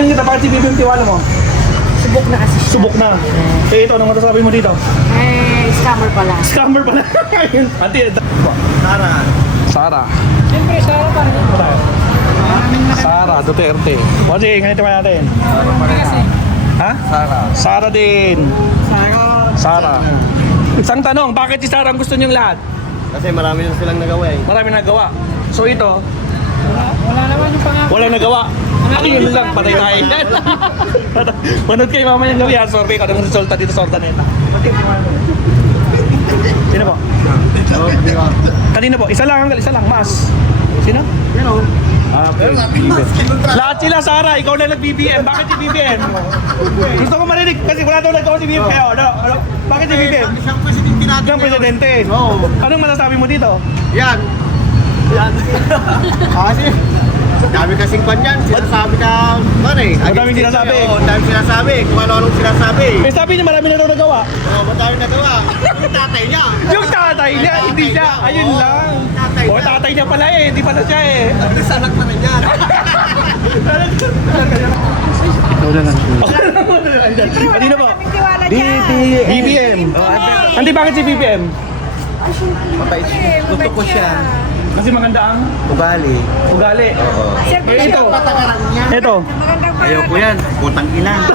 tinatanong kita, bakit si BBM tiwala mo? Subok na kasi siya. Subok na. Eh ito, anong masasabi mo dito? Scammer pala. Scammer pala. Ante, Sara. Sara. Siyempre, Sara pa rin. Sara Duterte. O sige, ganito pa natin. Ha? Sara. Sara din. Sara. Sara. Isang tanong, bakit si Sara ang gusto niyong lahat? Kasi marami na silang nagawa eh. Marami nagawa. So ito, Wala naman yung pangako. walang nagawa. Ano yun lang, patay tayo. Manood kayo mamaya ng Luya, survey ko ng resulta dito sa Ordaneta. Sino po? Kanina po, isa lang, mas. Sino? Lahat sila, Sara, ikaw na nag-BBM. Bakit si BBM? Gusto ko marinig kasi wala daw nagawa si BBM. Ano? Bakit si BBM? Siyang presidente natin. Siyang presidente. Oo. Anong masasabi mo dito? Yan. Yan. Kasi, dami kasing pan yan. Sinasabi na, ano eh. Madaming sinasabi. Oo, dami sinasabi. Kung ano-anong sinasabi. Eh sabi niya marami na daw nagawa. Oo, madami nagawa. Yung tatay niya. Yung tatay niya, hindi siya. Ayun lang. Tatay O, tatay niya pala eh, hindi pala siya eh. At least anak na rin yan. Kanina po? Tiwala niya. BBM. Hindi, bakit si BBM? Mabait siya. Gusto ko siya. Kasi maganda ang Ugali. ugali. Siyempre, Eh, ito. Ito. magandang Ayaw ko yan. Putang ina.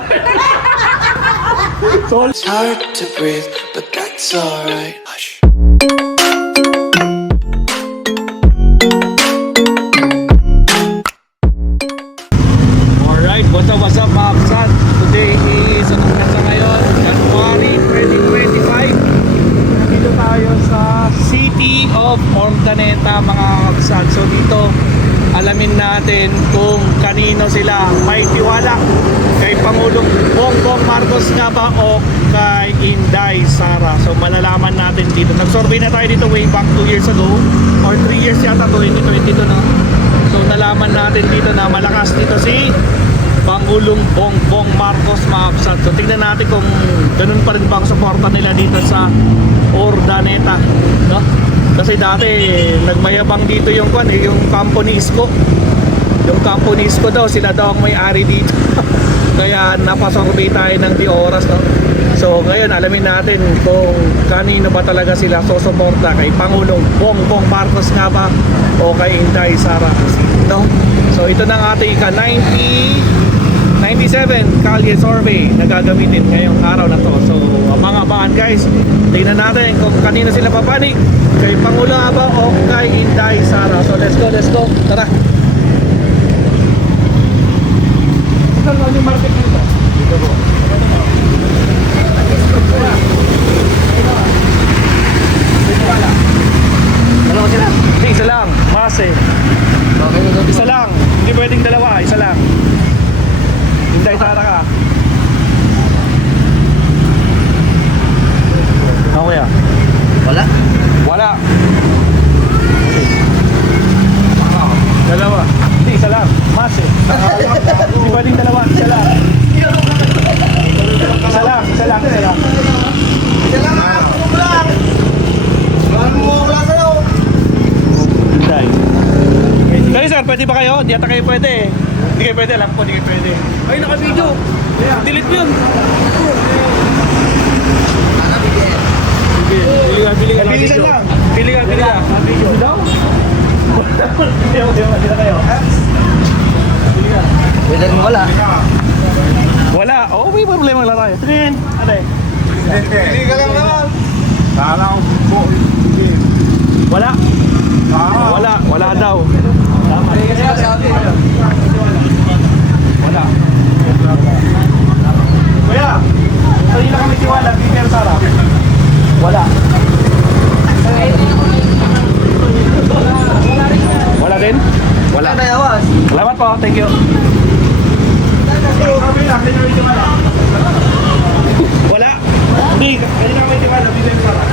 So, It's hard to breathe, but that's alright. Hush. alright, what's up mga kapsat? Today is, anong nasa ngayon? January 2025. Nandito tayo sa City of Ordaneta mga kapsat. So dito, alamin natin kung kanino sila may tiwala. Kay Pangulong Bongbong Marcos nga ba o kay Inday Sara? So malalaman natin dito. Nag-survey na tayo dito way back 2 years ago or 3 years yata, 2022 no? So nalaman natin dito na malakas dito si Pangulong Bongbong Marcos mga kapsat. So tingnan natin kung ganun pa rin ba ang suporta nila dito sa Ordaneta, no? Kasi dati nagmayabang dito yung Campo ni Isko. Yung Campo ni Isko daw, sila daw ang may-ari dito. Kaya napasurvey tayo ng di oras, no? So ngayon alamin natin kung kanino ba talaga sila susuporta, kay Pangulong Bongbong Marcos nga ba o kay Inday Sara, no? So ito na ang ating ika-97 Kalye Survey na gagamitin ngayong araw na to. So abang-abangan guys, tingnan natin kung kanino sila papanig, kay Pangulo nga ba o kay Inday Sara. So let's go, tara. Saan ba yung market nito? Dito po. Dalawa sila? Hindi, isa lang. Mas eh. Isa lang. Hindi pwedeng dalawa, isa lang. Inday Sara ka. Ako ya? Wala. Wala. Dalawa. Hindi, isa lang. Mas eh. Hindi pwedeng dalawa, isa lang. Isa lang. Inday. Kayo sir, pwede ba kayo? Hindi ata kayo pwede eh. Hindi kayo pwede, alam ko, hindi kayo pwede. Ay, naka-video. Delete yun. Bilisan lang. Bili ka. Video daw? Hindi na kayo. Pwede mo wala. Wala. Oo, may problema lang tayo. Tingin. Ate. Hindi ka lang naman. Kala ko po. Wala. Wala daw. Tama. Wala. Kuya, sa'yo na kami tiwala, Peter Sara. Wala. Wala din? Wala. Salamat po, thank you. Wala. Hindi, kaya na kami tiwala, Peter Sara.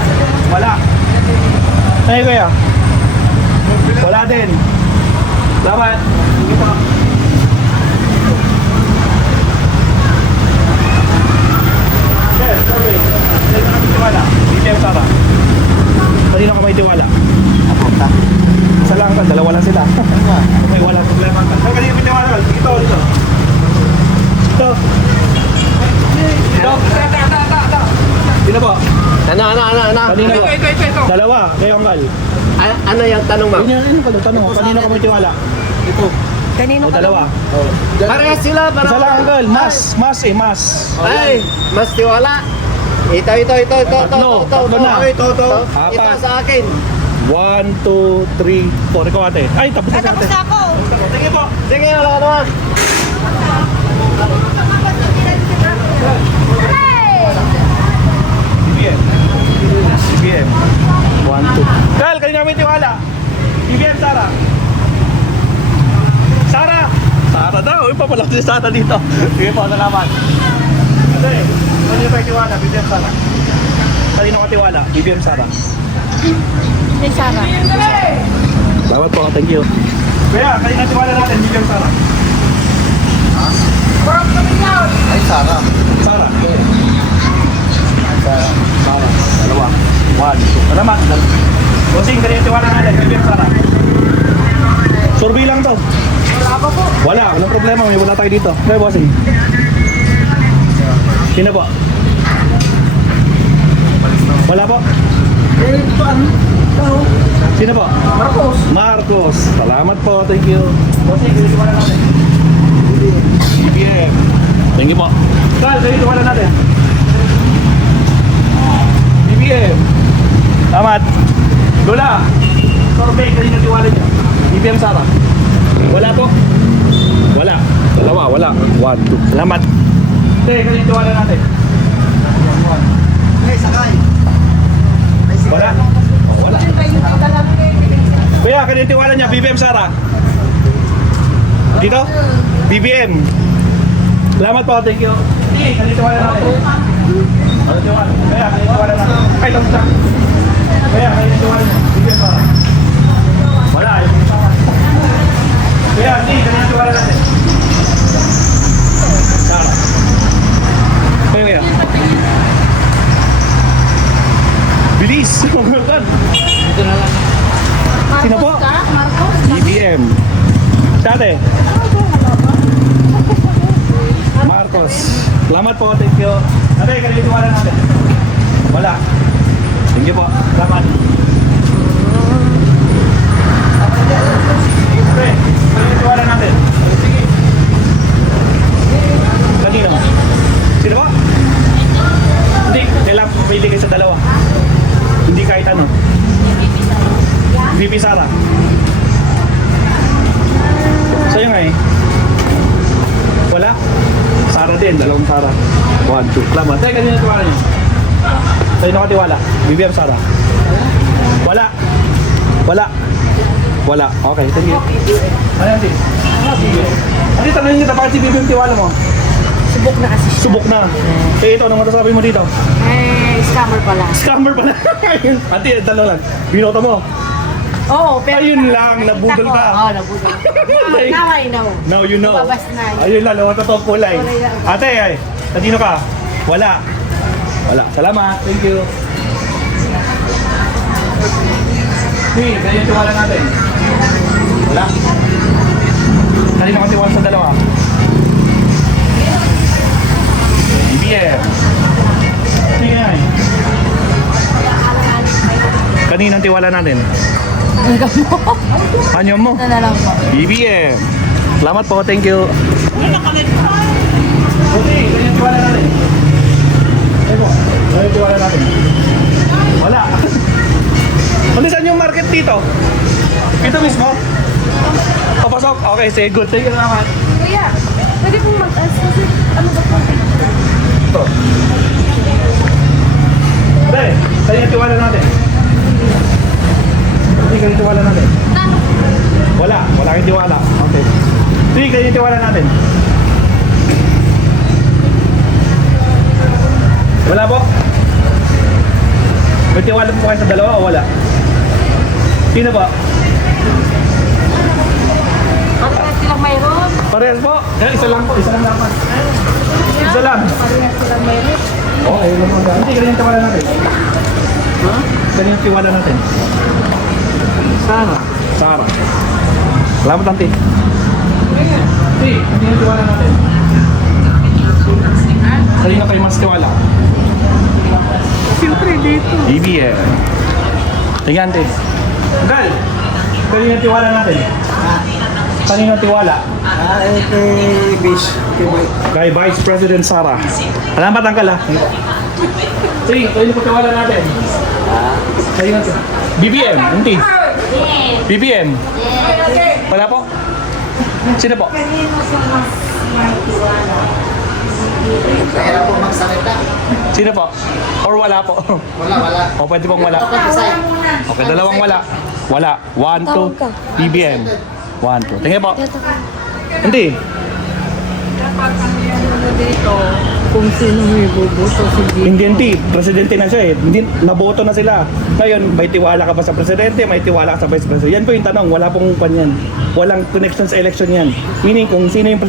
Wala. Ay, kuya. Wala din. Salamat. Thank you po. Kanina Ito. Dalawa, kayo Uncle. Ano yung tanong mo? Ano ka tanong? Kanina ka may tiwala? Ito. Kanino O ka dalawa. Parehas sila. Isa lang Uncle, mas. Ay, mas tiwala. Ito. Tatlo na. Ito. Apat. Ito sa akin. 1, 2, 3, 4. Ikaw ate. Ay, tapos na si Tapos ate. na ako. Sige po. Sige, wala ka naman. BBM. 1, 2. Kal, kanina may tiwala. BBM, Sara. Sara daw. Uy, papalak si Sara dito. Sige po, salamat. Ate, kanina may tiwala. BBM, Sara. Kanina ka tiwala. BBM, Sara. May Sara. Salamat po, thank you. Kaya, kanina tiwala natin. BBM, Sara. Ay, Sara. Sara. Sara. Dalawa. 1, 2. Salamat. Bossing, kanina tiwala natin. BBM, Sara. Survey lang to. Wala pa po. Wala, walang problema. May wala tayo dito. Okay, bossing. Sino po? Wala po? Sino po? Marcos. Salamat po. Thank you. Bossing, kanina tiwala natin. BBM. Thank you po. Kal, kanina tiwala natin. BBM. Salamat. Lola. Survey, kanina tiwala niya. BBM, Sara. Wala po. Wala. Dalawa, wala. 1, 2. Salamat. Hindi, kanina tiwala natin. Ay, sakay. Wala. Wala. Kuya, kanina tiwala niya. BBM, Sara. Dito? BBM. Salamat po. Thank you. Hindi, kanina tiwala natin. Ano tiwala? Kaya, kanina tiwala natin. Ay, lang siya. Kaya, kanina tiwala niya. BBM, Sara. Wala. Yung Sara. Kaya, hindi, kanina tiwala natin. Sara. Kaya. Bilis! Dito na lang. Sino po? Marcos? BBM. Dati. Marcos. Salamat po, thank you. Ate, kanina tiwala natin. Wala. Thank you po. Salamat. Ate, kanina tiwala natin. Sige. Kanina mo. Sino po? Hindi, kailangan pili kayo sa dalawa. Hindi kahit ano. VP Sara. Sa'yo nga eh. Wala? Sara din, dalawang Sara. 1, 2. Salamat. Teka, kanina tiwala niyo. Sa'yo nakatiwala. BBM Sara. Wala. Wala. Okay, thank you. Ano yan, sis? Ano yung tanongin kita, bakit si BBM tiwala mo? Subok na kasi. Subok na. Eh, ito, anong masasabi mo dito? Scammer pala. Scammer pala. Ate, talo lang. Binoto mo. Oo, pero... Ayun lang, nabudol ka. Oo, nabudol. Now I know. Now you know. Lumabas na yun. Ayun lang, lumabas na to kulay. Kulay lang. Ate, ay, kanino ka? Wala. Salamat. Thank you. Hey, ganyan tiwala natin. Wala. Kanino ka tiwala sa dalawa? BBM. Sige nga eh. Kaninang tiwala natin? Anyo mo? Ano na lang po. BBM. Salamat po, thank you. Okay, ganyan tiwala natin. Ay po, ganyan tiwala natin. Wala. Ano saan yung market dito? Ito mismo? Papasok? Okay, say good. Thank you naman. Kuya, pwede pong mag-ask kasi ano ba po? Ito. Pre, saan yung tiwala natin? Hindi, ganyan tiwala natin. Wala kang tiwala. Okay. Sige, ganyan tiwala natin. Wala po? May tiwala po kayo sa dalawa o wala? Sino ba? Parehas silang mayroon. Parehas po? Isa lang po, isa lang dapat. Isa lang. Parehas silang mayroon. Okay, hindi, ganyan tiwala natin. Ha? Ganyan tiwala natin. Sara. Salamat, Tante. Sige, ganyan tiwala natin. Kanina kayo mas tiwala. Siyempre, di dito. BBM. Tingnan natin. Gal, kanina tiwala natin. Kanina tiwala. Kay Vice President Sara. Salamat Uncle ha. Sige, kanina po tiwala natin. Kanina natin. BBM, hindi. BBM. Wala po? Sino po? Kaya po magsalita. Sino po? Or wala po? Wala. O pwede pong wala. Okay, dalawang wala. Wala. 1, 2, BBM. 1, 2. Tingnan po. Hindi. Dapat ano dito kung sino may bubuto si Dito. Hindi. Presidente na siya eh. Hindi, naboto na sila. Ngayon, may tiwala ka ba sa presidente? May tiwala ka sa vice president? Yan po yung tanong. Wala pong panyan. Walang connection sa election yan. Meaning kung sino yung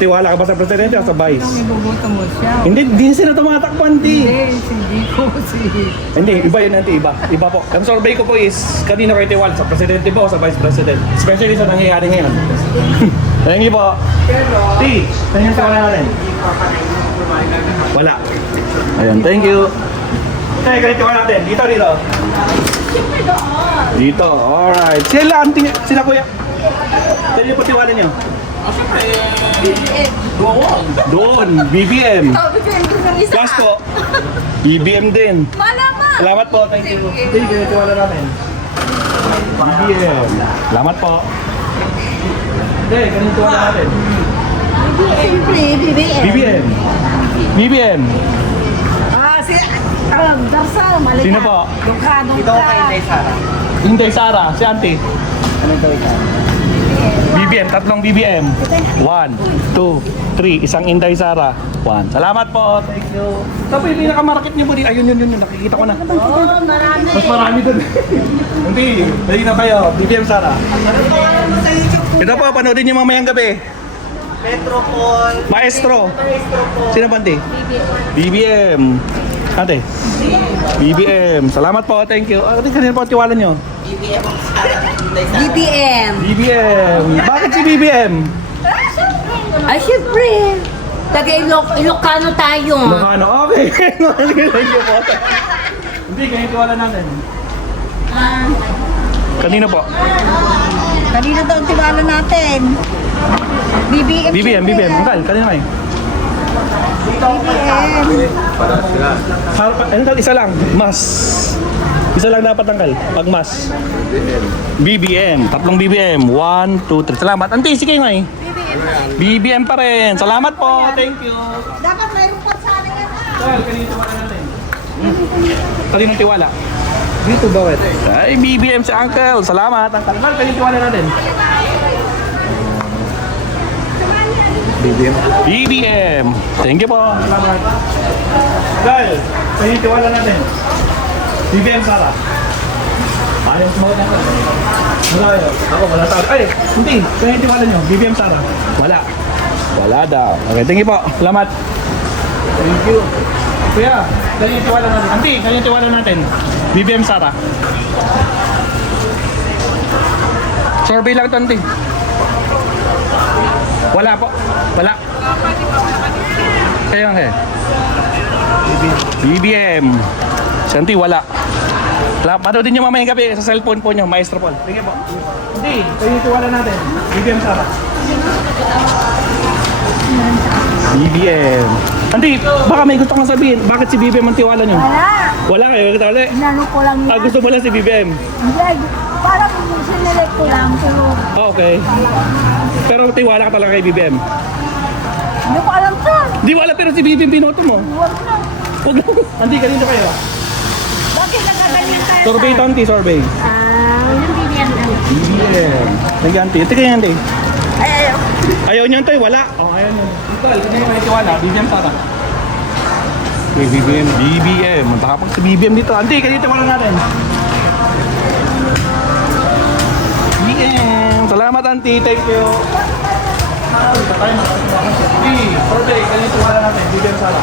tiwala ka ba sa presidente o sa vice? May bubuto mo siya. Hindi sila tumatakpan, di. Hindi, si Dito, Hindi, iba yun nanti, iba. Iba po. Ang survey ko po is, kanino kayo tiwala? Sa presidente ba o sa vice president? Especially sa nangyayari ngayon. Thank you po. T, saan yung tiwala natin? Wala. Ayan, thank you. Kanino tiwala natin? Dito. Dito, alright. Sila, sila kuya. Sino yung patiwala niyo? Doon, BBM. Gas po. BBM din. Malaman! Salamat po, thank you. Thank you, tiwala namin. BBM. Salamat po. Hindi, ganun tiwala natin. Siyempre, BBM. BBM. BBM. Si Darsal, malika. Sino po? Lukadong Ito ko kay Inday Sara. Inday Sara, si auntie. Anong gawin ka? BBM, tatlong BBM. 1, 2, 3. Isang Inday Sara. 1. Salamat po. Thank you. Tapos yung pinakamarakit niyo po dito. Ayun, nakikita ko na. Oo, marami. Mas marami doon. Hindi, dali na kayo. BBM Sara. Ito po, panoodin niyo mamayang gabi. Metropol. Maestro. Sino ba, auntie? BBM. Ate? BBM. Salamat po, thank you. Ate, kanina po ang tiwala niyo? BBM. BBM. Bakit si BBM? Ay, siyempre. Taga-Ilocano tayo. Ilocano. Okay. Thank you po. Hindi, kanina tiwala natin. Kanina po? Kanina daw ang tiwala natin. BBM. BBM. Ang kanina kayo? BBM. Ano isa lang? Mas. Isa lang dapat tanggal. Pag mas. BBM. Tatlong BBM. 1, 2, 3. Salamat. Auntie, sige nga eh. BBM pa rin. Salamat po. Thank you. Dapat mayroon pa sa akin yan. Sir, kanina tiwala natin. Kanina tiwala. Dito bakit? Ay, BBM si Uncle. Salamat. Uncle. Sir, kanina tiwala natin. BBM. BBM. Thank you po. Salamat. Gal, kanina tiwala natin. BBM Sara. Ayaw sumagot na. Wala kayo. Ako, wala tayo. Ay, hindi. Kanina tiwala nyo. BBM Sara. Wala. Wala daw. Okay, thank you po. Salamat. Thank you. Kuya, kanina tiwala natin. Auntie, kanina tiwala natin. BBM Sara. Survey lang ito, auntie. Wala po. Wala. Kaya nga eh. BBM. Santi, wala. Panoodin nyo mamayang gabi sa cellphone po nyo, Maestro Paul. Sige po. Hindi, kayo tiwala natin. BBM Sara. BBM. Hindi, baka may gusto kong sabihin. Bakit si BBM ang tiwala nyo? Wala. Wala kayo, tiwala eh. Inano ko lang yan. Gusto mo lang si BBM. Hindi, parang sinelect ko lang. Pero Okay. Pero tiwala ka talaga kay BBM. hindi ko alam to. Di wala, pero si BBM binoto mo. Huwag na. Huwag lang. Hindi, kanina kayo. Bakit nagaganyan tayo? Survey, Tonti, survey. Hindi yan. BBM. Nag-anti. Ito kayo, Anti. Ay, ayaw. Ayaw niyo ito, wala. Oh, ayaw niyo. Ito, hindi ko may tiwala. BBM Sara. BBM. BBM. Magpakapag si BBM dito. Anti, kanina tiwala natin. BBM. Salamat, Anti. Thank you. Survey, kanina tiwala natin. BBM Sara.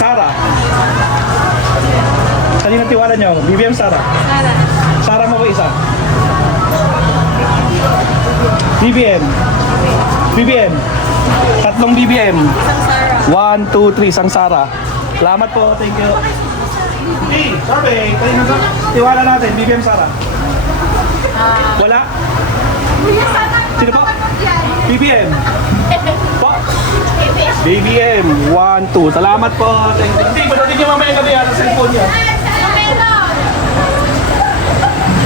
Sara. Kanina tiwala niyo. BBM Sara. Sara mo ko isa. BBM. BBM. Tatlong BBM. 1, 2, 3. Isang Sara. Salamat po, thank you. Hey, survey, kayo na tiwala natin, BBM Sara. Wala? Sino po? BBM. Po? BBM, 1, 2. Salamat po, thank you. Hindi, patutin niyo mamaya gabi sa cellphone niya.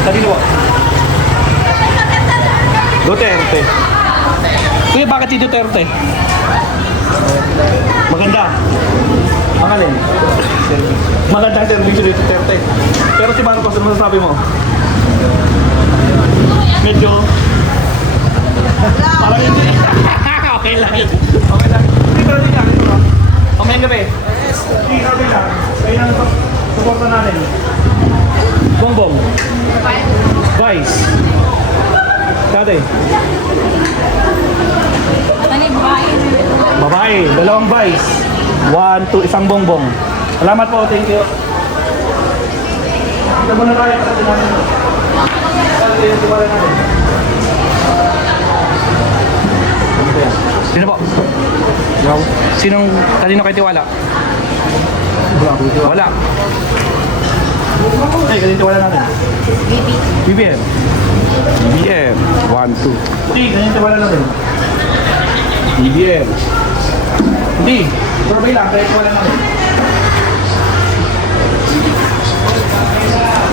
Kanino po? Duterte. Kuya, bakit si Duterte? Maganda. Ang alin? Magandang servisyo ni Duterte. Pero si Marcos, ano masasabi mo? Medyo... Parang hindi. Okay lang. Okay lang. Hindi, pero hindi lang. Mamayang gabi. Hindi, sabi lang. Kayo na suporta natin. Bongbong. Vice. Dati. Babae, dalawang vice. 1, 2, isang bongbong. Salamat po, thank you. Ito muna tayo para natin. Sino po? Sinong kanino kayo tiwala? Wala. Ay, kanino tiwala natin? BBM. BBM. 1, 2. Hindi, kanino tiwala natin? BBM. Hindi. Survey lang, kaya tiwala natin.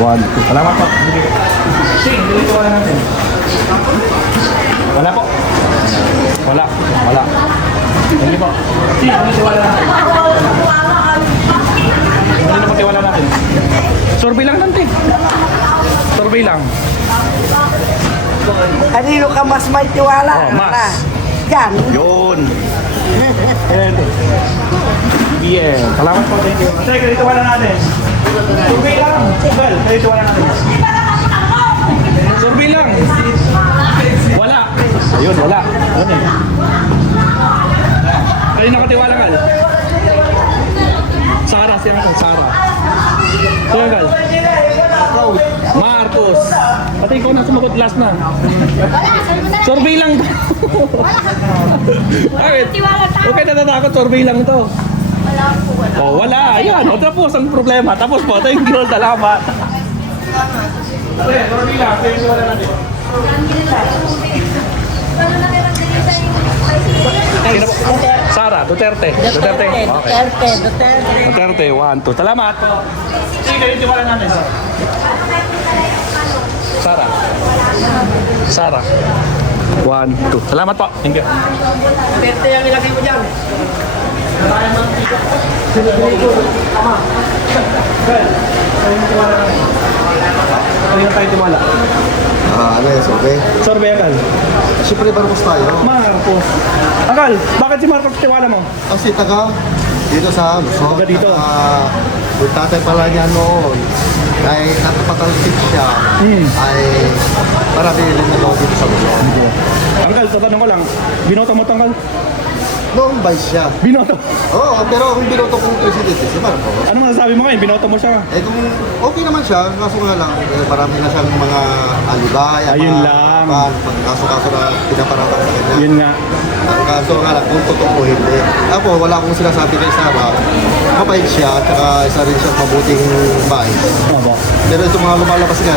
1, 2. Salamat po. Sing, kanino tiwala natin? Wala po. Wala. Wala. Hindi po. Sing, kanino tiwala natin? Kanino po tiwala natin? Survey lang natin. Survey lang. Kanino ka mas may tiwala? Oh, mas. Yan. Yun. Ayan. BBM. Salamat po, thank you. Kasi ganito wala natin. Survey lang. Well, ganito wala natin. Survey lang. Wala. Ayun, wala. Ayun eh. Kanino nakatiwala ka? Sara, siya nga. Sara. Siya nga. Marcos. Pati ikaw na sumagot last na. Survey lang to. Bakit? Huwag kayo natatakot, survey lang to. Oh, wala. Ayan. O tapos ang problema. Tapos po, thank you. Salamat. Survey lang. Thank you. Wala natin. Sara, Duterte. Duterte. Okay. Duterte, 1, 2. Salamat. Sige, kayo tiwala natin. Sara. Sara. 1, 2. Salamat po. Thank you. Duterte yung ilagay mo dyan. Kanina tayo tiwala. Ano yung survey? Survey Akal. Siyempre, Marcos tayo. Marcos. Akal, bakit si Marcos tiwala mo? Kasi taga dito sa Luzon. Taga dito. Yung tatay pala niya noon, ay natapatalsik siya, ay marami rin nagawa dito sa Luzon. Akal, tatanong ko lang. Binoto mo tangkal? Noong vice siya. Binoto. Oo, pero kung binoto kong presidente, si Marcos. Ano masasabi mo ngayon? Binoto mo siya. Eh kung okay naman siya, kaso nga lang, marami na siyang mga alibay, Ayun mga lang. kaso-kaso na pinaparatang sa kanya. Yun nga. Ang kaso nga lang, kung totoo o hindi. Ako, wala akong sinasabi kay Sara. Mabait siya, tsaka isa rin siyang mabuting vice. Opo. Pero itong mga lumalabas nga,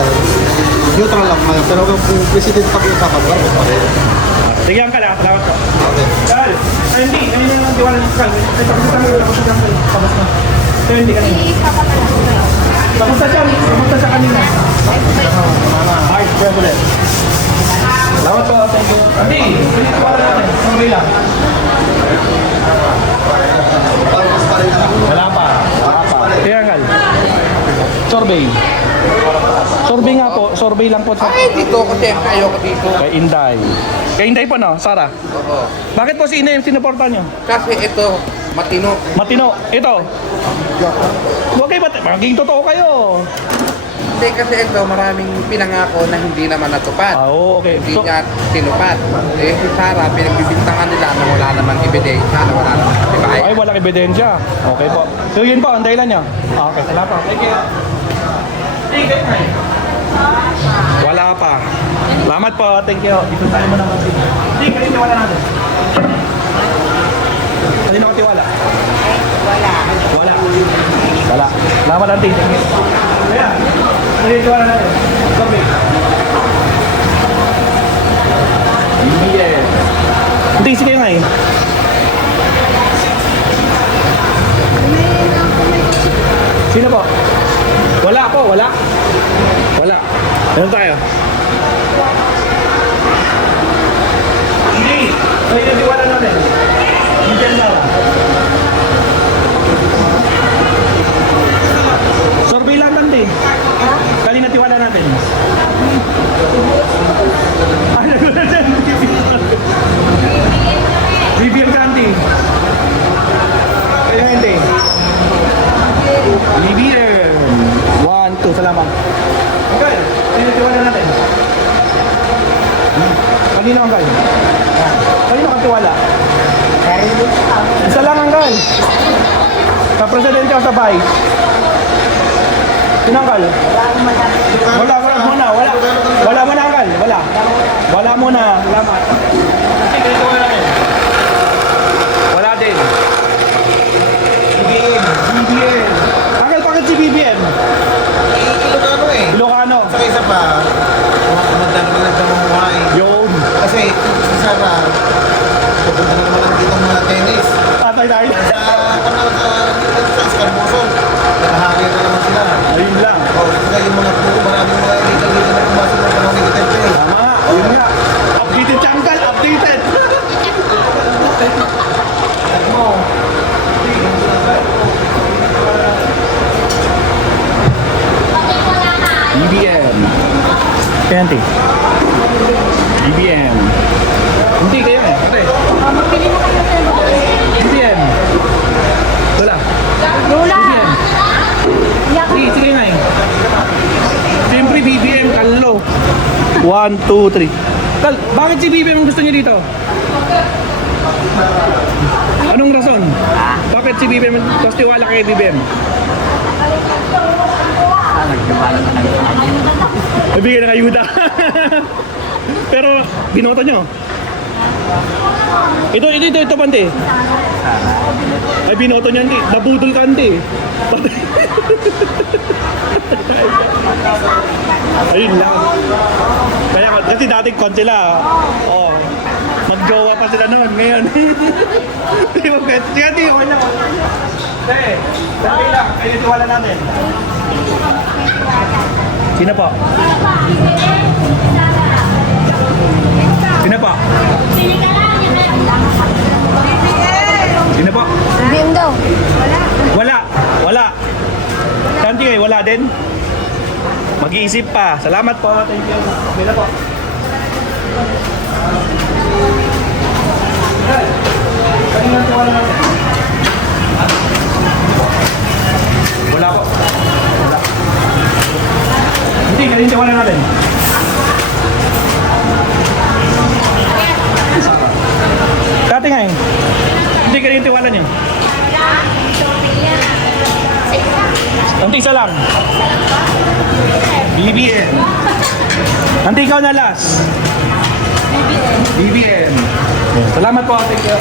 neutral lang ngayon. Pero kung president pag-usapan, Marcos pa rin. Tigyan ka lang. Salamat po. Okay. Kal, hindi. Kanina lang tiwala ng Kal. Ay, tapos na lang. Tapos na. Pero hindi kanina. Tapos na siya. Tapos na siya kanina. Vice President. Salamat po. Thank you. Hindi. Hindi tiwala natin. Survey lang. Marcos pa rin ako. Wala pa. Kaya Kal. Survey. Survey nga po. Survey lang po. Ay, dito ko siyempre ayoko dito. Kay Inday. Kay Inday po no, Sara? Oo. Bakit po si Inday yung sinuporta nyo? Kasi ito, matino. Matino. Ito. Huwag kayo maging totoo kayo. Hindi kasi ito, maraming pinangako na hindi naman natupad. Ah, oo, okay. Hindi So, niya tinupad. Eh, si Sara, pinagbibintangan nila na wala namang ebidensya, na wala namang katibayan. ay, walang ebidensya. Okay po. So, yun po, ang dahilan niya. Okay, salamat po. Thank you. Wala pa. Salamat po. Thank you. Dito tayo muna natin. Hindi, kanina wala natin. Kanina ko tiwala? Wala. Wala. Salamat ang titing. Kaya, nagagawa na natin. Sabi. Yeah. Hindi, sige nga eh. Sino po? Wala po, wala. Wala. Ano tayo? Hindi. May natiwala natin. Hindi na. Survey lang lang din. Kanina tiwala natin. Ano na natin? BBM Grande. Kaya hindi. BBM. 1, 2. Salamat. Okay. Kanina tiwala natin. Kanina ang kayo. Kanina kang tiwala. Isa lang ang kayo. Sa presidente o sa vice? Tinanggal? Wala muna. Wala muna anggal. Wala muna. Salamat. Okay, ganito wala din. Wala din. BBM. Anggal, bakit si BBM? Ilocano eh. Ilocano. Saka isa pa, madami na nagkamuhay. Yun. Kasi si Sara, pupunta na naman ang ditong mga tennis. Patay tayo. Sa Escarboso, nakahagay na naman sila. Ayun lang. Saka yung mga puro, maraming mga illegal na pumasok ng panahon ni Duterte. Tama. Ayun nga. Updated siya, anggal. Updated. Mo, BBM. Kaya hindi. BBM. Hindi, kaya eh. Ate. BBM. Wala. Lola! BBM. Sige nga eh. Siyempre BBM, Kallo. 1, 2, 3. Kal, bakit si BBM ang gusto niyo dito? Anong rason? Bakit si BBM mas tiwala kay BBM? Nabigyan ng ayuda. Pero binoto nyo. Ito, Pante. Ay, binoto niya, hindi. Nabudol ka, hindi. Ayun lang. Kaya, kasi dating kon sila. Oh, mag-jowa pa sila noon. Ngayon. Di ba, pet? Sige, di. Okay lang. Dahil lang. Ayun, tiwala natin. Sino po? Sino po? Sino po? BBM daw. Wala. Kanti kayo, wala din? Mag-iisip pa. Salamat po. Thank you. Bila po. Kanina tiwala natin. Wala po. Wala. Hindi, kanina tiwala natin. Dati nga eh. Hindi kanina tiwala niyo. Nanti isa lang. BBM. Nanti ikaw na last. BBM. Salamat po. Thank you.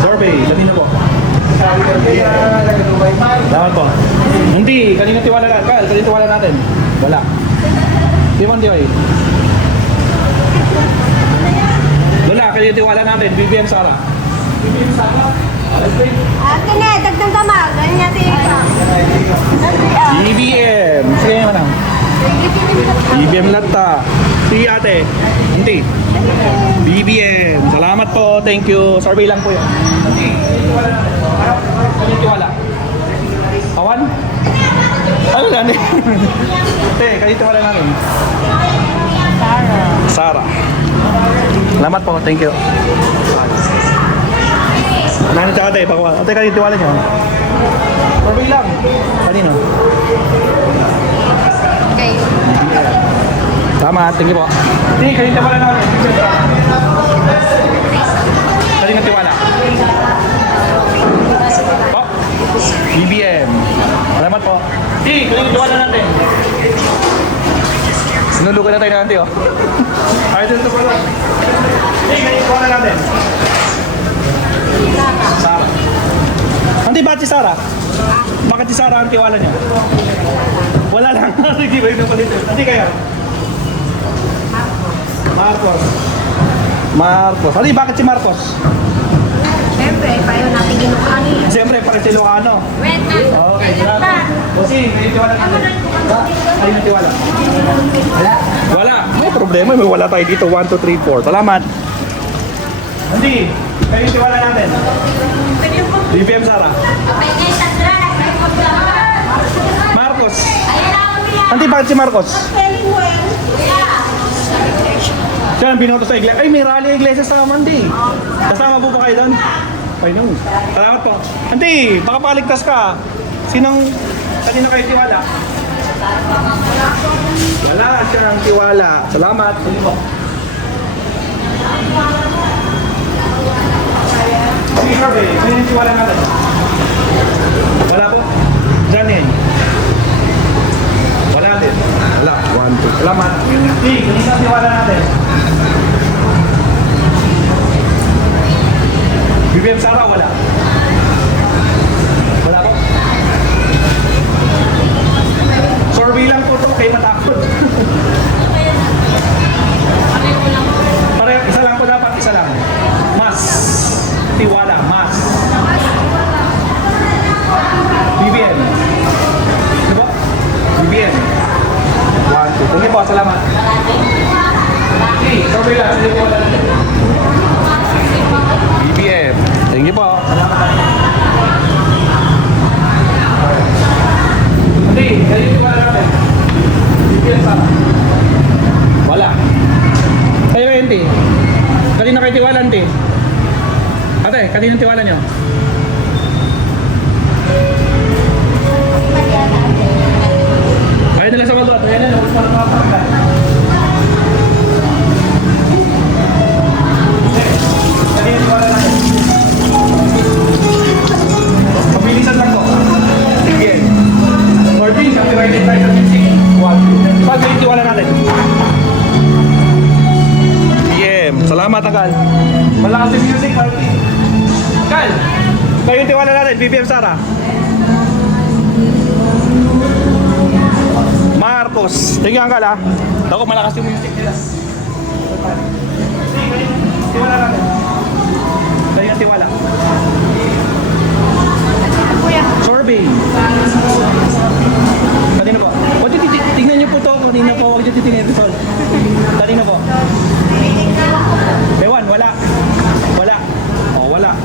Survey. Kanina po. Salamat po. Hindi, kanina tiwala natin. Kyle, kanina tiwala natin. Wala. Di ba? Wala, kanina tiwala natin. BBM Sara. BBM Sara. Akin eh, dagdag damag. Ganyan niya si Ika. BBM. Sige naman na. BBM Lata. Si ate. Hindi. BBM. Salamat po. Thank you. Survey lang po yun. Hindi. Tiwala natin. Kanina tiwala. Awan? Ano na? Kanina tiwala natin. Sara. Salamat po. Thank you. Nanay sa ate. Ate, kanina tiwala niyo. Survey lang. Kanino? Okay. Tama, thank you po. Hindi, kanina tiwala natin. Kanina tiwala. Po? tayo na, Ante, oh. Ay, dito pala. Hey, ganyan ko na natin. Sara. Ante, bakit si Sara? Bakit si Sara ang tiwala niya? Wala lang. Sige, ba yun napalit? Ante, kayo? Marcos. Marcos. Ante, bakit si Marcos? Siyempre, payo natin Ilocano yan. Siyempre, pala si Ilocano. Wait, Okay, salamat. Bossing, may tiwala natin. Ay, may tiwala. Wala? Wala. May problema, may wala tayo dito. 1, 2, 3, 4. Salamat. Hindi. Kayo yung tiwala natin. BBM Sara. Marcos. Hindi, bakit si Marcos? Siya ang binoto sa iglesia. Ay, may rally iglesia sa Mandi. Kasama po ba kayo doon? Ay, no. Salamat po. Ante, baka paligtas ka. Sinong, kanina kayo tiwala? Wala siyang tiwala. Salamat. Sige po. Sige, Harvey. Sino yung tiwala natin? Wala po. Janine. Wala din. Wala. 1, 2. Salamat. Sige, kanina ang tiwala natin. BBM Sara, wala. Wala po. Survey lang po ito, kayo matakot. Pare, isa lang po dapat, isa lang. Mas. Tiwala, mas. BBM. Ano po? BBM. 1, 2. Kung po, salamat. Okay, survey lang, sige po. BBM. Thank you po. Hindi, kayo yung wala natin. BBM Sara. Wala. Kayo Ente. Kanina kayo tiwala, Ente. Ate, kanina tiwala nyo? Kaya nila sa magot. Kaya nila, huwag pa lang mapagkat. Pabilisan lang po. Again. 14, copyrighted tayo sa music. 1, 2. Pag may tiwala natin. Salamat, Akal. Malakas yung music, Marty. Akal, kayo yung tiwala natin. BBM Sara. Marcos. Tingnan Akal, ha. Ako, malakas yung music nila. Tiwala natin. Kayo yung tiwala. Sorbet. Kanino po? Tingnan niyo po ito. Kanino po? Huwag niyo titingnan ito. Kanino po? Ewan, wala. Wala. Oh, wala.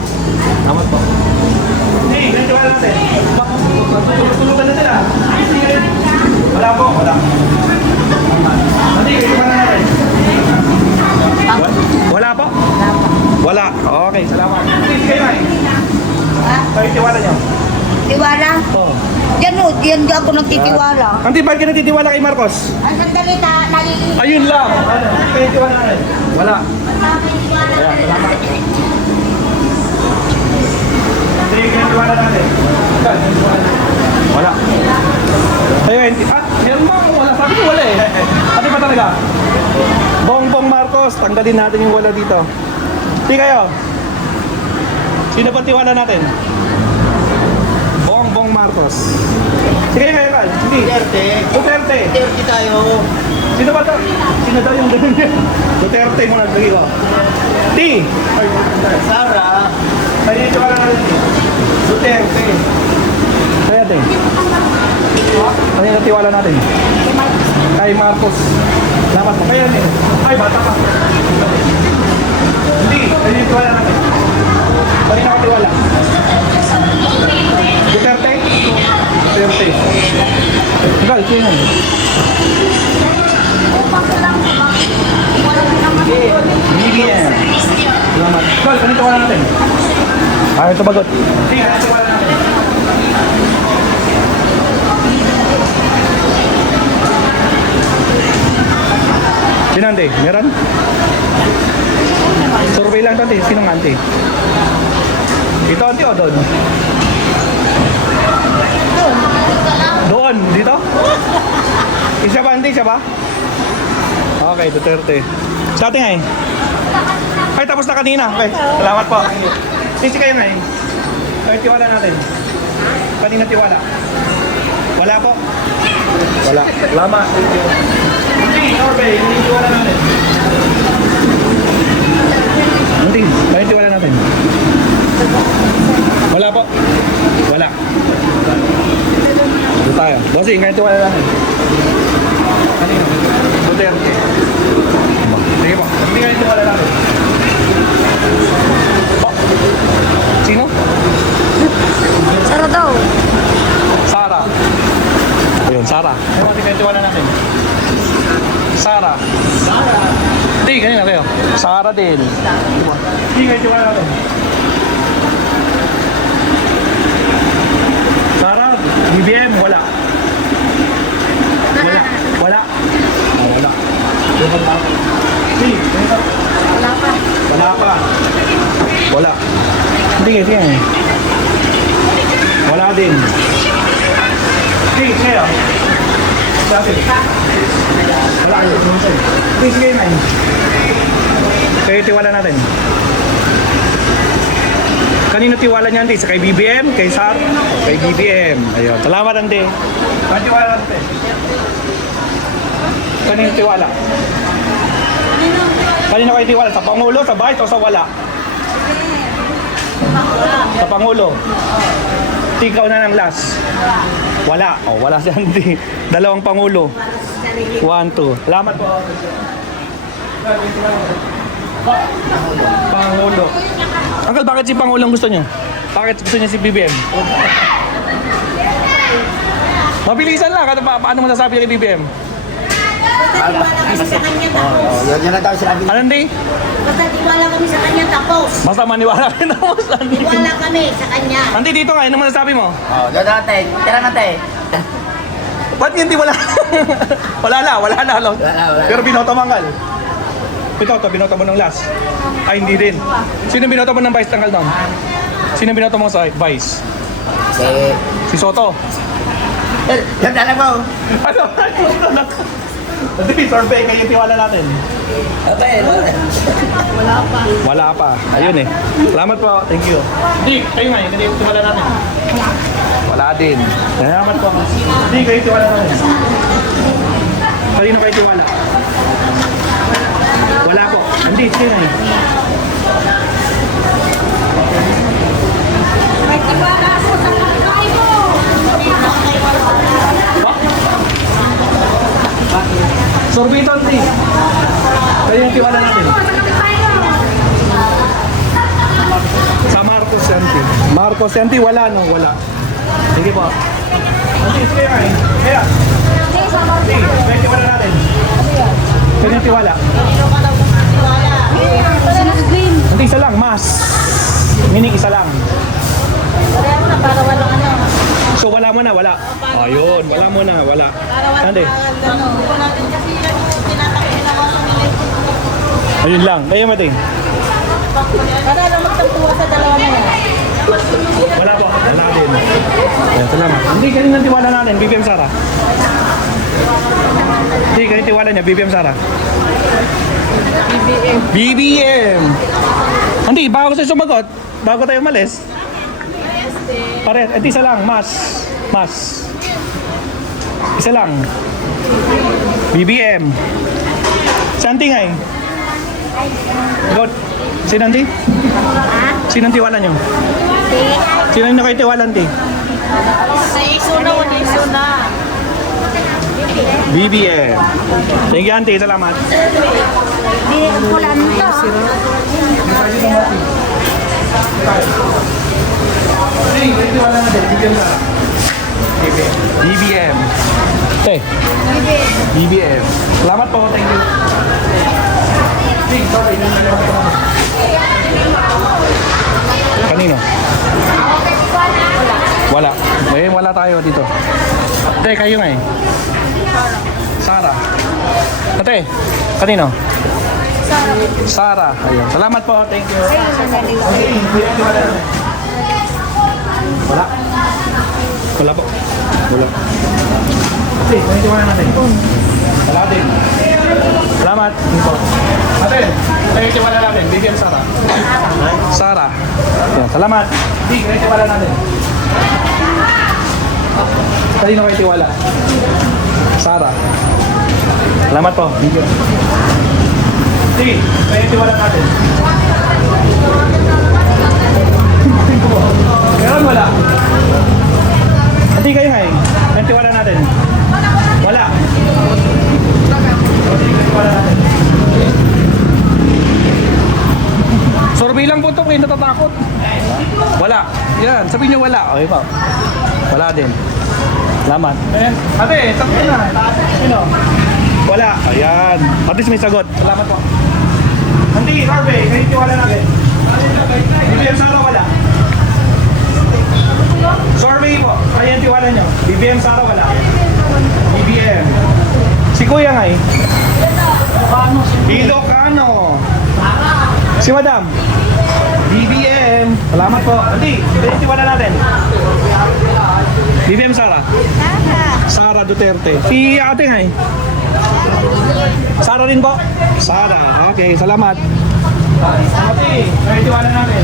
Amat po. Hey, ganito wala natin. Tulutan na sila. Wala po, wala. Hindi, ganito wala natin. Wala po? Wala. Okay, salamat. Please, kayo na kayo tiwala niyo? Tiwala? Oo. Yan o, yan di ako nagtitiwala. Hindi, bakit ka nagtitiwala kay Marcos? Ang sandali nagiging... Ayun lang. Ano? Kayo tiwala natin? Wala. Ayan, salamat. Sige, kayo tiwala natin. Wala. Ayun, meron mo. Wala. Sabi ko wala eh. Ate pa talaga? Bongbong Marcos, tanggalin natin yung wala dito. Hindi kayo. Sino pa tiwala natin? Bongbong Marcos. Sige kayo Kal. Hindi. Duterte. Duterte tayo. Sino ba ito? Sino daw yung ganun niya? Duterte mo naglagay ko. T. Sara. Kaya yung tiwala natin. Duterte. Kaya ate. Ano yung tiwala natin? Kay Marcos. Salamat po. Kaya yun. Ay, bata pa. Hindi. Kaya yung tiwala natin. Kaya nakatiwala. Duterte? Duterte. Ikaw, ito yun. BBM. Salamat. Ikaw, kanito wala natin? Ah, ito bagot. Hindi, kanito wala natin? Sino ante? Meron? Survey lang ito ante. Sinong ante? Ito ante o doon? Doon. Dito? Isa ba ante? Isa ba? Okay, Duterte. Sa atin ay. Ay, tapos na kanina. Okay, salamat po. Sisi kayo ngayon. Ay, tiwala natin. Kanina tiwala. Wala po. Wala. Salamat. Okay, Norbe, hindi tiwala natin. Hindi, kanina tiwala natin. Wala po. Wala. Ito tayo. Bossing, kanina tiwala natin. Kanina. Duterte. Sige po. Hindi kanina tiwala natin. Oh. Sino? Sara daw. Sara. Ayun, Sara. Ano natin kayo tiwala natin? Sara. Sara. Hindi, kanina kayo. Sara din. Hindi kayo tiwala natin. Sara, BBM, wala. Wala. Wala. Oh, wala. Hindi, kanina. Wala pa. Wala pa. Wala. Hindi, sige. Wala din. Sige, sige. Sabi. Wala. Sige, sige na. Kaya tiwala natin. Kanino tiwala niya, Andi? Sa kay BBM? Kay SAR? Kay BBM. Ayun. Salamat, Andi. Kanino tiwala natin? Kanino tiwala? Kanino kayo tiwala? Sa Pangulo, sa Vice, o sa wala? Sa Pangulo. Ikaw na ng last. Wala. Oh, wala si Andy. Dalawang Pangulo. 1, 2. Salamat po. Pangulo. Uncle, bakit si Pangulo ang gusto niyo? Bakit gusto niya si BBM? Mabilisan lang. Paano mo nasabi kay BBM? Basta tiwala kami sa kanya tapos. Yan ang tawag sinabi. Ano, Andy? Basta tiwala kami sa kanya tapos. Basta maniwala ka na mo, Andy. Tiwala kami sa kanya. Andy, dito nga. Ano mo nasabi mo? Oh, yan natin. Tira natin. Ba't hindi wala? Wala na. Wala. Pero binoto mo, Uncle. Ito, binoto mo ng last. Ay, hindi din. Sino binoto mo ng vice, Uncle, doon? Sino binoto mo sa vice? Si Soto. Yan na lang mo. Ano? Hindi, survey kayo tiwala natin. Wala pa. Ayun eh. Salamat po. Thank you. Hindi, kayo nga. Hindi tiwala natin. Wala din. Salamat po. Hindi, kayo tiwala natin. Kanino kayo tiwala? Wala po. Hindi, sige na eh. May tiwala ako sa pagkain mo. Sorbiton, please. Kayo yung tiwala natin. Sa Marcos Yanti. Marcos Yanti, wala no? Wala. Sige po. Sige nga eh. Kaya. Sige, kayo tiwala natin. Kayo yung tiwala. Hindi, isa lang. Mas. Meaning isa lang. Para walang ano. So wala mo na, wala. Ayun, wala mo na, wala. Ande. Ayun lang. Kayo, Mating. Para lang magtampuwa sa dalawa na yan. Wala po. Wala din. Ayan, salamat. Hindi, kanina tiwala natin. BBM Sara. Hindi, kanina tiwala niya. BBM Sara. BBM. BBM! Hindi, bago tayo sumagot. Bago tayo umalis. Pare, ito isa lang. Mas. Isa lang. BBM. Santi nga eh. Good. Sino Anti? Sino tiwala nyo? Sino na kayo tiwala, Anti? Sa isuna o na isuna. BBM. Thank you, Auntie. Salamat. Di pula nito. BBM. Okay. BBM. Salamat po. Thank you. Sorry. Kanino? Wala. Eh, wala tayo dito. Ate, kayo nga eh. Sara. Ate, kanino? Sara. Ayun. Salamat po. Thank you. Wala. Wala po. Wala. Ate, kanino natin? Wala din. Salamat. Ito. Ate, kayo tiwala natin. BBM Sara. Sara. Yan, salamat. Di, kayo tiwala natin. Kanino kayo tiwala? Sara. Salamat po. BBM. Di, kayo tiwala natin. Meron wala? Hindi kayo nga eh. Kayo tiwala natin. Wala. Wala natin. Survey lang po ito, kayo natatakot. Wala. Yan, sabihin niyo wala. Okay pa. Wala din. Salamat. Ate, sabihin na. Sino? Wala. Ayan. At least may sagot. Salamat po. Hindi, survey. Kayo tiwala natin. BBM Sara wala. Survey po. Kayo yung tiwala nyo. BBM Sara wala. BBM. Si Kuya nga eh. Ilocano. Si Madam. BBM. Salamat po. Hindi, kayo tiwala natin. BBM Sara. Sara Duterte. Si ate nga eh. Sara rin po. Sara. Okay, salamat. Ate, kayo tiwala natin.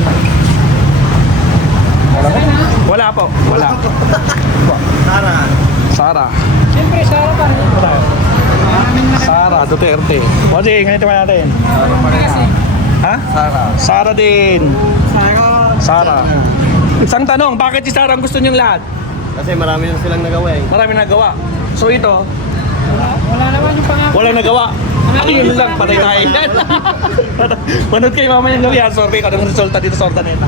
Wala po. Wala. Sara. Sara. Siyempre, Sara pa rin. Sara Duterte. O sige, ganito pa natin. Ha? Sara. Sara din. Sara. Isang tanong, bakit si Sara ang gusto niyong lahat? Kasi marami na silang nagawa eh. Marami nagawa. So ito, Wala naman yung pangako. walang nagawa. Ayun lang, patay tayo. Manood kayo mamaya ng gabi ha. Survey ko ng resulta dito sa Ordaneta.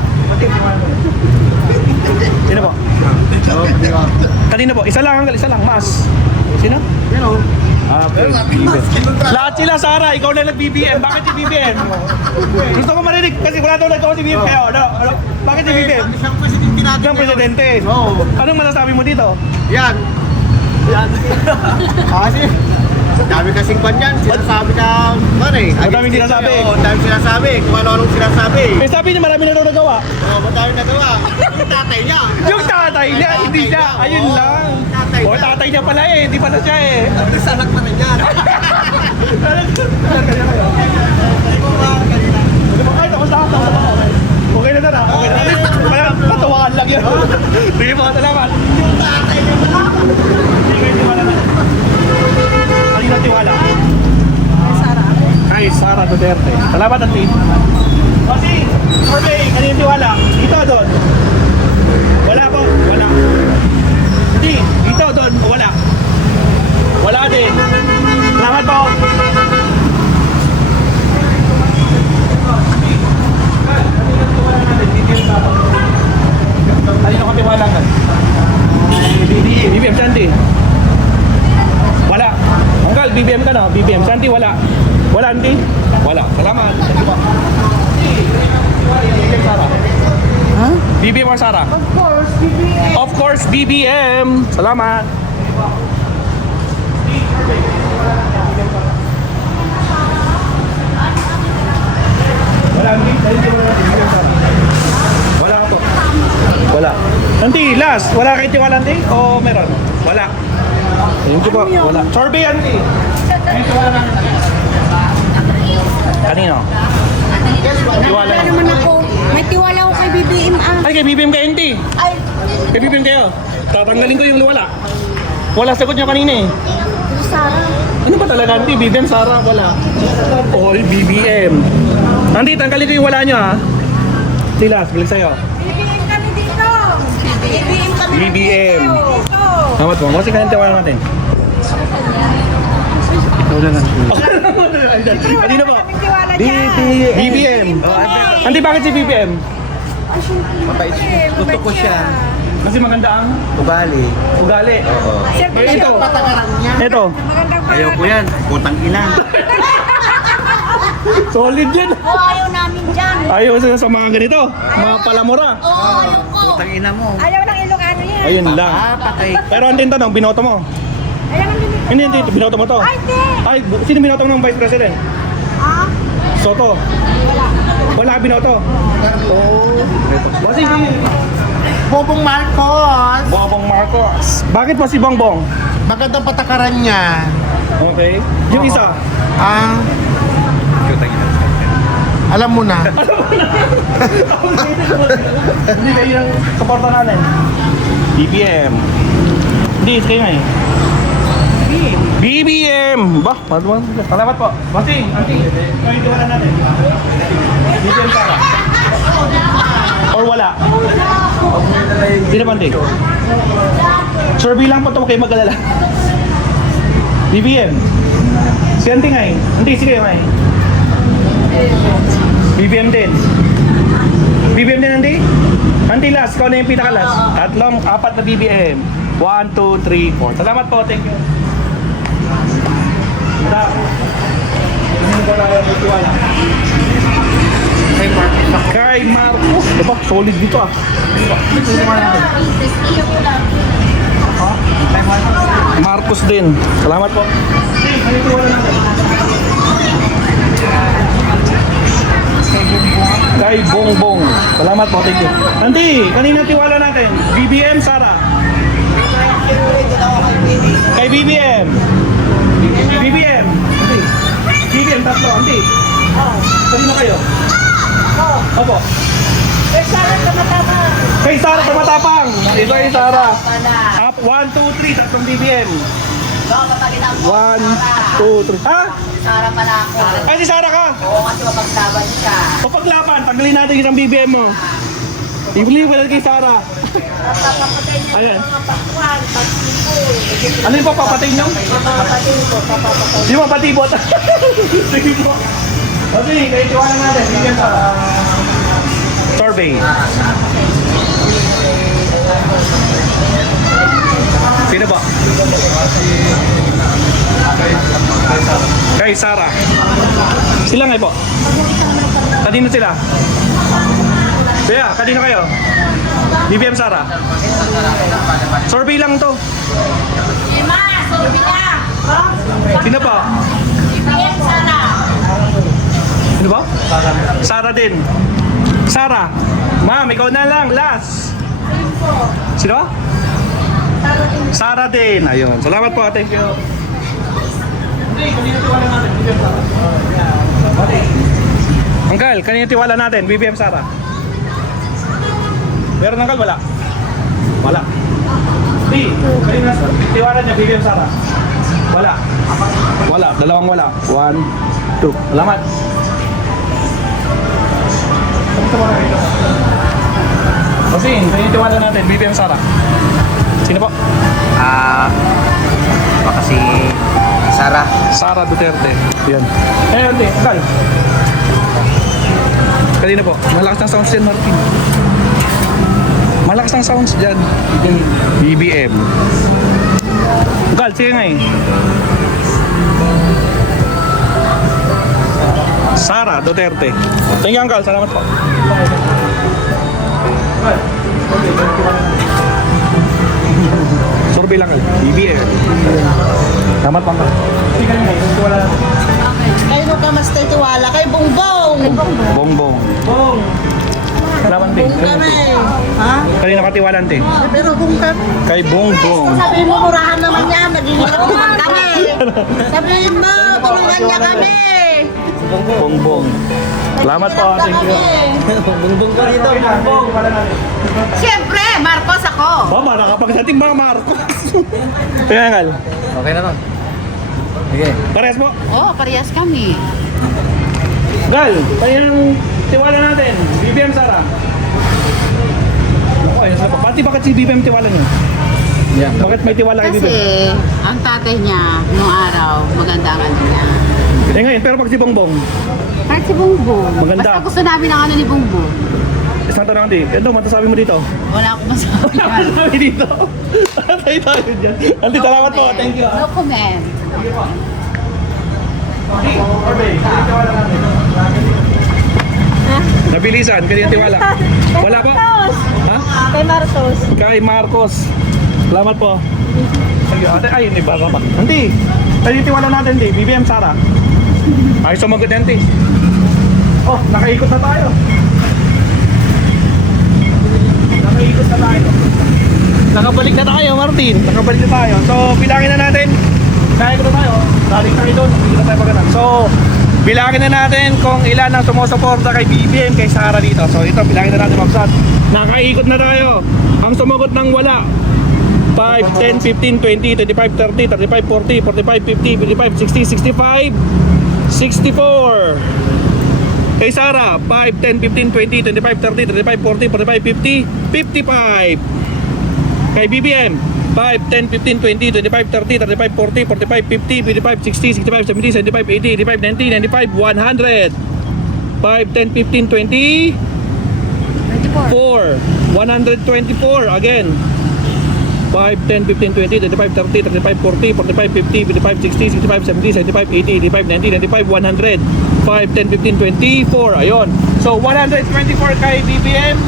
Sino po? Kanina po, isa lang, mas. Sino? Pero, Ah, BBM. Lahat sila, Sara, ikaw na nag-BBM. Bakit si BBM? Gusto ko marinig kasi wala daw nagawa si BBM. Kayo, ano? Bakit si BBM? siyang presidente natin. Siyang presidente. Oo. Anong masasabi mo dito? Yan. Yan. Kasi, dami kasing pan yan. Sinasabi ka, pare. Madaming sinasabi. Oo, daming sinasabi. Kung ano-anong sinasabi. Eh sabi niya marami na daw nagawa. Oo, madaming nagawa. Yung tatay niya. Yung tatay niya, hindi siya. Ayun lang. Tatay O, niya. tatay niya pala eh. Hindi pala siya eh. At least anak na rin yan. Ay, tapos lahat. Okay na na. Okay na. Kaya patawakan lang yun. Sige po, salamat. Yung tatay niya pala. Hindi kayo tiwala na. Kanina tiwala? Kay Sara Duterte. Salamat at least. Kasi, survey, kanina tiwala. Ito doon. Wala po. Wala. Hindi. Ito doon. Wala. Wala din. Salamat po. Kanino ka tiwala ka? BBM Santi. Wala. Anggal, BBM ka na. BBM Santi, wala. Wala, Anti? Wala. Salamat. BBM Sara. Huh? BBM or Sara? Of course, BBM. Of course, BBM. Salamat. Wala, Anti? Wala ka po. Wala. Anti, last. Wala kayo tiwala, Anti? O meron? Wala. Ayun ko po. Wala. Survey, Anti. Ayun tiwala namin. Kanino? Tiwala Wala niyo. naman ako. May tiwala ako kay BBM Ay, kay BBM kayo, Anti. Ay, Kay BBM kayo. Tatanggalin ko yung wala. Wala sagot niyo kanina eh. Sara. Ano ba talaga, Anti? BBM, Sara, wala. All BBM. Anti, tanggalin ko yung wala niyo ha. Silas, balik sa'yo. BBM kami dito. BBM kami BBM. dito. Salamat po. Kasi kaya tiwala natin. Ikaw na lang. Kanina po. Kaming tiwala dyan. BBM. Anti, bakit si BBM? Mabait siya. Gusto ko siya. Kasi maganda ang Ugali. ugali. Siyempre Eh, ito. Ito. Magandang Ayaw ko yan. Putang ina. Solid yan. Oo, ayaw namin dyan. Ayaw sa mga ganito. Mga palamura. Oo, ayaw ko. Putang ina mo. Ayaw ng Ilocano yan. Ayun lang. Patay. Pero ang tanong, binoto mo. Ayaw ng Ilocano. Hindi, binoto mo to. Ay, hindi. Ay, sino binoto mo ng Vice President? Ah, Soto. wala. Wala ka binoto. Oo. Kasi Bobong Marcos. Bobong Marcos. Bakit po si Bongbong? Magandang patakaran niya. Okay. Yung isa. Ah, alam mo na. Hindi kayo yung suporta natin. BBM. Hindi, kayo nga eh. BBM! Bah, salamat po. Bossing, auntie, kayo tiwala natin. BBM para. Or wala? Hindi naman din. Survey lang po ito, kayo mag-alala. BBM. Si auntie nga eh. Auntie, sige nga eh. BBM din. BBM din, auntie? Auntie last, ikaw na yung pinaka-last. Tatlong, apat na BBM. 1, 2, 3, 4. Salamat po, thank you. Hindi ko lang yung tiwala. Kay Marcos. Diba? Solid dito ah. Marcos din. Salamat po. Kay Bongbong. Salamat po, thank you. Auntie, kanina tiwala natin. BBM, Sara. Kay BBM. BBM. Auntie. BBM, tatlo. Auntie. Kanina kayo? Opo. Kay Sarah Tamatapang. Kay Sara Tamatapang. Ito ay Sara. Up, 1, 2, 3. Tatlong BBM. 1, 2, 3. Ha? Sarah pala ako. Ay, si Sara ka. Oo, kasi mapaglaban siya. Papaglaban, tanggalin natin yung BBM mo. Ibili mo kay Sara. Papapatay niya Ayan. yung mga pakwan, pagsipo. Ano yung papapatay nyo? Papapatay ko, papapatay. Di ba patibot? Sige po. O sige, kayo tiwala natin. Bigyan Sara. Survey. Sino ba? Kay Sara. Sila nga po. Kanino sila? Kaya, kanino kayo? BBM Sara. Survey lang to. Ima, sorbi na. Sino pa? BBM sana. Sino ba? Sara din. Sara. Ma'am, ikaw na lang. Last. Sino ba? Sara din. Ayun. Salamat po. Thank you. Uncle, kanina tiwala natin. BBM Sara. Meron Uncle? Wala. Wala. Di, kanina tiwala niya BBM Sara. Wala. Wala. Dalawang wala. 1, 2. Salamat. Kasi, kanina tiwala natin. BBM Sara. Sino po? Baka si Sarah. Sara Duterte. Yan. Eh, hindi. Uncle. Kanina po. Malakas ng sounds dyan, Martin. Malakas ng sounds dyan. BBM. Uncle, sige nga eh. Sara Duterte. Thank you, Uncle. Salamat po. Survey lang. BBM. Salamat po, Uncle. Sige nga eh. Wala lang. Kayo ka mas tiwala kay Bongbong. Bongbong. Bong. Salamat din. Kami. Ha? Kanina katiwalan din. Pero kung kami. Kay Bongbong. Sabihin mo, murahan naman yan. Nagigilap naman kami. Sabihin mo, tulungan niya kami. Bongbong. Salamat po. Thank you. Bongbong ka dito. Bongbong. Wala natin. Siyempre, Marcos ako. Mama, nakapagdating mga Marcos. Tinangal. Okay na to. Sige. Pares po. Oo, parehas kami. Gal, kayang tiwala natin. BBM Sara. Ako, ayun sila po. Pati bakit si BBM tiwala niyo? Yeah. Bakit may tiwala kay Kasi BBM? ang tatay niya nung araw, maganda ang ano niya. Eh ngayon, pero pag si Bongbong, Kahit si Bongbong. Maganda. Basta gusto namin ang ano ni Bongbong. isang tanong natin. Ito, matasabi mo dito. Wala akong masabi. Matasabi dito. Tatay tayo dyan. Auntie, salamat po. Thank you. No comment. Nabilisan, kanina tiwala. Wala po? Ha? Kay Marcos. Kay Marcos. Salamat po. Sige, ate, ay, hindi ba ba? Hindi. Tayo tiwala natin, di. BBM Sara. Ay, sumagot yan, di. Oh, nakaikot na tayo. Nakaikot na tayo. Nakabalik na tayo, Martin. Nakabalik na tayo. So, bilangin na natin. Kaya ko na tayo. Daling tayo doon. Hindi na tayo pagkanan. So, bilangin na natin kung ilan ang sumusuporta kay BBM, kay Sara dito. So, ito, bilangin na natin, Mabsat. Nakaikot na tayo. Ang sumagot ng wala. 5, 10, 15, 20, 25, 30, 35, 40, 45, 50, 55, 60, 65, 64. Kay Sara, 5, 10, 15, 20, 25, 30, 35, 40, 45, 50, 55. Kay BBM, 5, 10, 15, 20, 25, 30, 35, 40, 45, 50, 55, 60, 65, 70, 75, 80, 85, 90, 95, 100. 5, 10, 15, 20, 4, 124 again. 5, 10, 15, 20, 25, 30, 35, 40, 45, 50, 55, 60, 65, 70, 75, 80, 85, 90, 95, 100. 5, 10, 15, 24. Ayun. So, 124 kay BBM,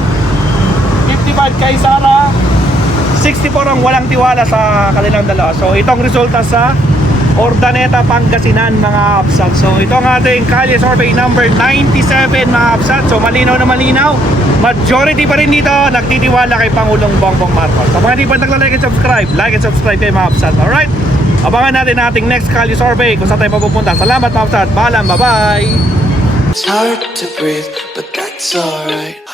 55 kay Sara, 64 ang walang tiwala sa kanilang dalawa. So, itong resulta sa Ordaneta, Pangasinan, mga absat. So, ito ang ating Kalye Survey number 97, mga absat. So, malinaw na malinaw. Majority pa rin dito nagtitiwala kay Pangulong Bongbong Marcos. So, mga di pa nagla-like and subscribe, like and subscribe kayo, mga absat. Alright? Abangan natin ating next Kalye Survey kung saan tayo mapupunta. Salamat, mga absat. Paalam, bye-bye! It's hard to breathe, but that's alright.